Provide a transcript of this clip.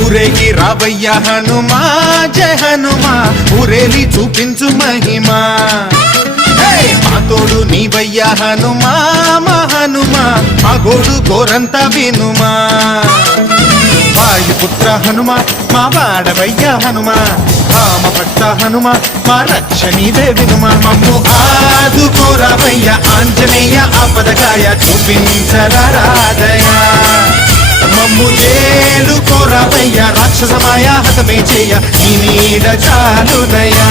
ఊరేగి రావయ్య హనుమా జయ హనుమా ఊరేలి చూపించు మహిమా మా తోడు నీవయ్య హనుమా మా హనుమా మా గోడు గోరంత వినుమా వాయుపుత్ర హనుమా మా వాడవయ్య హనుమా రామభక్త హనుమా మా రక్షణీదే వినుమా మమ్ము ఆదుకోరావయ్య ఆంజనేయ ఆపదకాయ చూపించరాదయా మమ్ము ఏలు కోరావయ్య రాక్షసమాయ హతమే చేయ నీ నీడ చాలునయా